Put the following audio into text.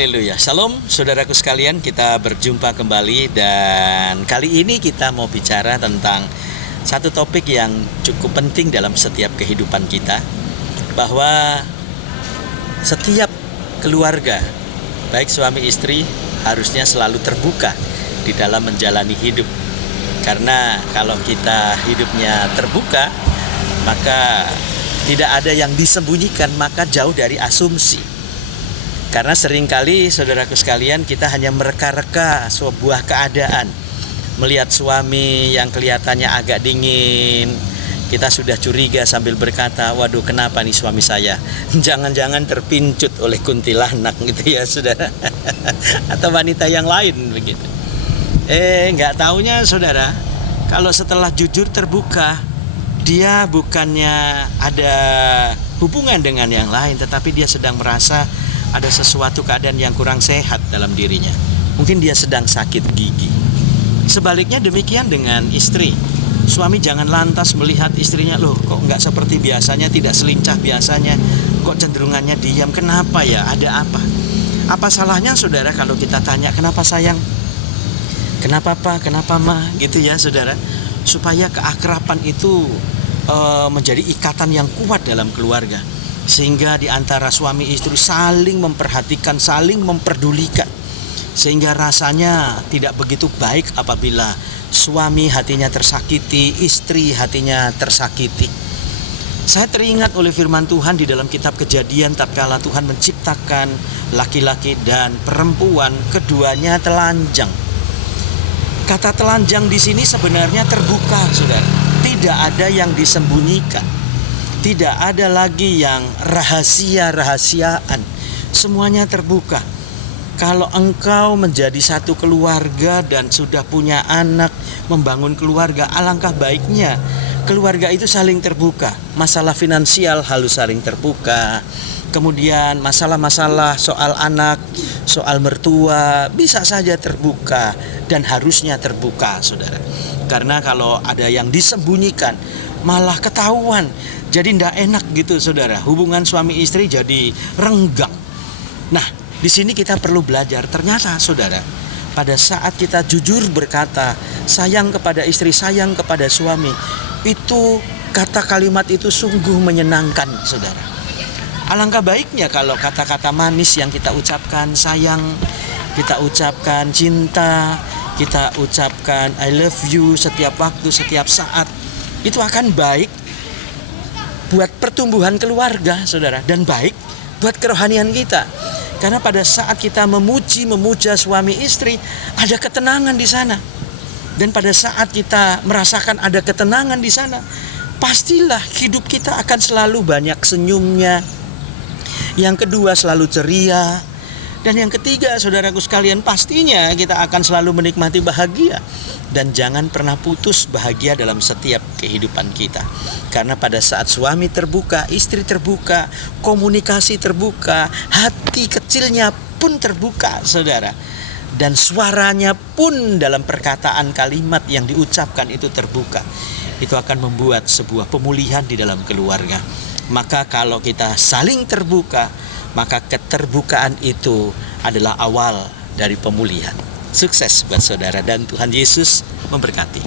Haleluya. Shalom saudaraku sekalian, kita berjumpa kembali dan kali ini kita mau bicara tentang satu topik yang cukup penting dalam setiap kehidupan kita, bahwa setiap keluarga, baik suami istri, harusnya selalu terbuka di dalam menjalani hidup. Karena kalau kita hidupnya terbuka, maka tidak ada yang disembunyikan, maka jauh dari asumsi. Karena seringkali saudaraku sekalian, kita hanya mereka-reka sebuah keadaan. Melihat suami yang kelihatannya agak dingin, kita sudah curiga sambil berkata, waduh kenapa nih suami saya? Jangan-jangan terpincut oleh kuntilanak gitu ya saudara. Atau wanita yang lain begitu. Nggak taunya saudara, kalau setelah jujur terbuka, dia bukannya ada hubungan dengan yang lain, tetapi dia sedang merasa ada sesuatu keadaan yang kurang sehat dalam dirinya. Mungkin dia sedang sakit gigi. Sebaliknya demikian dengan istri. Suami jangan lantas melihat istrinya, loh kok nggak seperti biasanya, tidak selincah biasanya, kok cenderungannya diam, kenapa ya, ada apa? Apa salahnya saudara kalau kita tanya, kenapa sayang? Kenapa pak? Kenapa ma? Gitu ya saudara. Supaya keakraban itu menjadi ikatan yang kuat dalam keluarga. Sehingga di antara suami istri saling memperhatikan, saling memperdulikan. Sehingga rasanya tidak begitu baik apabila suami hatinya tersakiti, istri hatinya tersakiti. Saya teringat oleh firman Tuhan di dalam kitab Kejadian, tatkala Tuhan menciptakan laki-laki dan perempuan, keduanya telanjang. Kata telanjang di sini sebenarnya terbuka, saudara. Tidak ada yang disembunyikan. Tidak ada lagi yang rahasia-rahasiaan. Semuanya terbuka. Kalau engkau menjadi satu keluarga dan sudah punya anak, membangun keluarga, alangkah baiknya keluarga itu saling terbuka. Masalah finansial harus saling terbuka. Kemudian masalah-masalah soal anak, soal mertua bisa saja terbuka dan harusnya terbuka, saudara. Karena kalau ada yang disembunyikan, malah ketahuan. Jadi tidak enak gitu saudara. Hubungan suami istri jadi renggang. Nah, di sini kita perlu belajar. Ternyata saudara, pada saat kita jujur berkata sayang kepada istri, sayang kepada suami, itu kata kalimat itu sungguh menyenangkan saudara. Alangkah baiknya kalau kata-kata manis yang kita ucapkan, sayang, kita ucapkan cinta, kita ucapkan I love you setiap waktu, setiap saat, itu akan baik buat pertumbuhan keluarga saudara, dan baik buat kerohanian kita. Karena pada saat kita memuja suami istri, ada ketenangan di sana. Dan pada saat kita merasakan ada ketenangan di sana, pastilah hidup kita akan selalu banyak senyumnya. Yang kedua selalu ceria. Dan yang ketiga saudaraku sekalian, pastinya kita akan selalu menikmati bahagia. Dan jangan pernah putus bahagia dalam setiap kehidupan kita. Karena pada saat suami terbuka, istri terbuka, komunikasi terbuka, hati kecilnya pun terbuka saudara. Dan suaranya pun dalam perkataan kalimat yang diucapkan itu terbuka. Itu akan membuat sebuah pemulihan di dalam keluarga. Maka kalau kita saling terbuka, maka keterbukaan itu adalah awal dari pemulihan. Sukses buat saudara dan Tuhan Yesus memberkati.